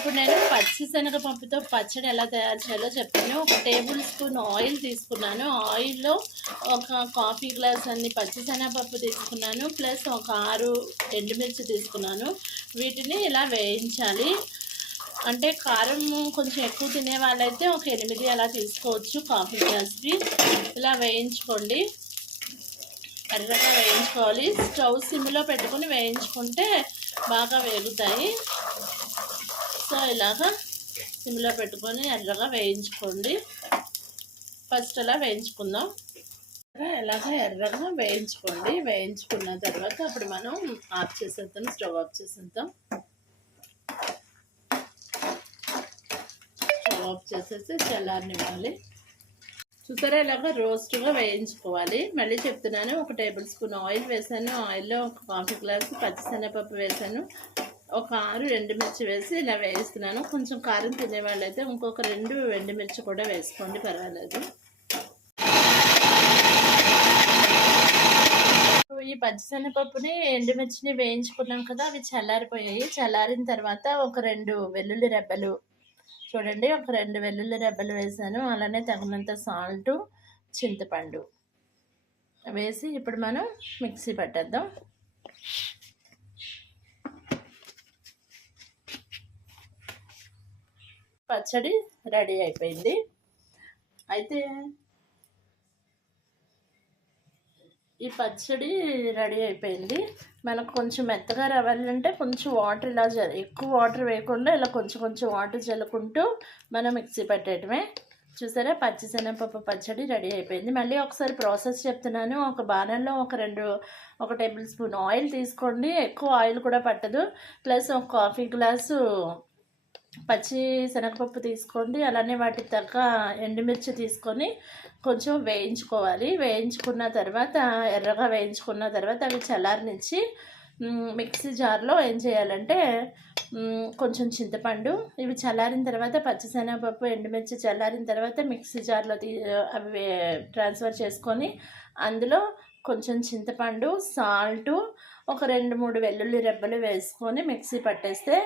ఇప్పుడు నేను పచ్చిశనగపప్పుతో పచ్చడి ఎలా తయారు చేయాలో చెప్తాను. ఒక టేబుల్ స్పూన్ ఆయిల్ తీసుకున్నాను. ఆయిల్లో ఒక కాఫీ గ్లాస్ అన్ని పచ్చి శనగపప్పు తీసుకున్నాను. ప్లస్ ఒక ఆరు ఎండుమిర్చి తీసుకున్నాను. వీటిని ఇలా వేయించాలి. అంటే కారం కొంచెం ఎక్కువ తినే వాళ్ళైతే ఒక ఎనిమిది అలా తీసుకోవచ్చు కాఫీ గ్లాస్కి. ఇలా వేయించుకోండి. ఎర్రగా వేయించుకోవాలి. స్టవ్ సిమ్లో పెట్టుకుని వేయించుకుంటే బాగా వేగుతాయి. సో ఇలాగా సిమ్లో పెట్టుకొని ఎర్రగా వేయించుకోండి. ఫస్ట్ అలా వేయించుకుందాం. ఎలాగ ఎర్రగా వేయించుకోండి. వేయించుకున్న తర్వాత అప్పుడు మనం ఆఫ్ చేసేద్దాం స్టవ్ ఆఫ్ చేసేద్దాం. స్టవ్ ఆఫ్ చేసేసి చల్లారనివ్వాలి. చూసారా ఇలాగ రోస్ట్గా వేయించుకోవాలి. మళ్ళీ చెప్తున్నాను ఒక టేబుల్ స్పూన్ ఆయిల్ వేసాను. ఆయిల్లో ఒక కాఫీ గ్లాస్ పచ్చిశనగపప్పు వేసాను. ఒక ఆరు ఎండుమిర్చి వేసి ఇలా వేయిస్తున్నాను. కొంచెం కారం తినేవాళ్ళు అయితే ఇంకొక రెండు ఎండుమిర్చి కూడా వేసుకోండి పర్వాలేదు. ఈ పచ్చిశనగపప్పుని ఎండుమిర్చిని వేయించుకున్నాం కదా అవి చల్లారిపోయాయి. చల్లారిన తర్వాత ఒక రెండు వెల్లుల్లి రెబ్బలు చూడండి ఒక రెండు వెల్లుల్లి రెబ్బలు వేసాను. అలానే తగినంత సాల్ట్ చింతపండు వేసి ఇప్పుడు మనం మిక్సీ పట్టేద్దాం. పచ్చడి రెడీ అయిపోయింది. అయితే ఈ పచ్చడి రెడీ అయిపోయింది. మనకు కొంచెం మెత్తగా రావాలంటే కొంచెం వాటర్ ఇలా జ ఎక్కువ వాటర్ వేయకుండా ఇలా కొంచెం కొంచెం వాటర్ చల్లుకుంటూ మనం మిక్సీ పెట్టేయటమే. చూసారా? పచ్చిశనగపప్పు పచ్చడి రెడీ అయిపోయింది. మళ్ళీ ఒకసారి ప్రాసెస్ చెప్తున్నాను. ఒక బాణంలో ఒక రెండు ఒక టేబుల్ స్పూన్ ఆయిల్ తీసుకోండి. ఎక్కువ ఆయిల్ కూడా పట్టదు. ప్లస్ ఒక కాఫీ గ్లాసు పచ్చి శనగపప్పు తీసుకోండి అలానే వాటికి తగ్గ ఎండుమిర్చి తీసుకొని కొంచెం వేయించుకోవాలి. వేయించుకున్న తర్వాత ఎర్రగా వేయించుకున్న తర్వాత అవి చల్లారనిచ్చి మిక్సీ జార్లో ఏం చేయాలంటే కొంచెం చింతపండు ఇవి చల్లారిన తర్వాత పచ్చిశనగపప్పు ఎండుమిర్చి చల్లారిన తర్వాత మిక్సీ జార్లో తీ అవి ట్రాన్స్ఫర్ చేసుకొని అందులో కొంచెం చింతపండు సాల్టు ఒక రెండు మూడు వెల్లుల్లి రెబ్బలు వేసుకొని మిక్సీ పట్టేస్తే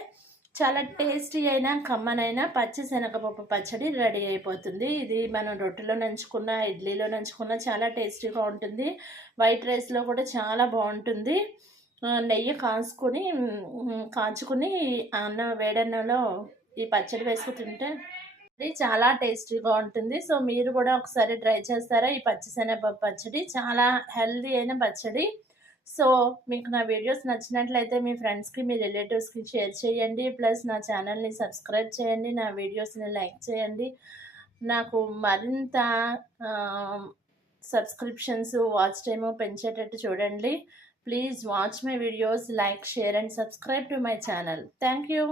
చాలా టేస్టీ అయినా కమ్మనైనా పచ్చి శనగపప్పు పచ్చడి రెడీ అయిపోతుంది. ఇది మనం రొట్టెలో నంచుకున్న ఇడ్లీలో నంచుకున్న చాలా టేస్టీగా ఉంటుంది. వైట్ రైస్లో కూడా చాలా బాగుంటుంది. నెయ్యి కాసుకొని కాచుకుని అన్న వేడన్నంలో ఈ పచ్చడి వేసుకు తింటే ఇది చాలా టేస్టీగా ఉంటుంది. సో మీరు కూడా ఒకసారి ట్రై చేస్తారా ఈ పచ్చిశనగపప్పు పచ్చడి? చాలా హెల్దీ అయిన పచ్చడి. సో మీకు నా వీడియోస్ నచ్చినట్లయితే మీ ఫ్రెండ్స్కి మీ రిలేటివ్స్కి షేర్ చేయండి. ప్లస్ నా ఛానల్ని సబ్స్క్రైబ్ చేయండి. నా వీడియోస్ని లైక్ చేయండి. నాకు మరింత సబ్స్క్రిప్షన్స్ వాచ్ టైము పెంచేటట్టు చూడండి. Please watch my videos like share and subscribe to my channel. Thank you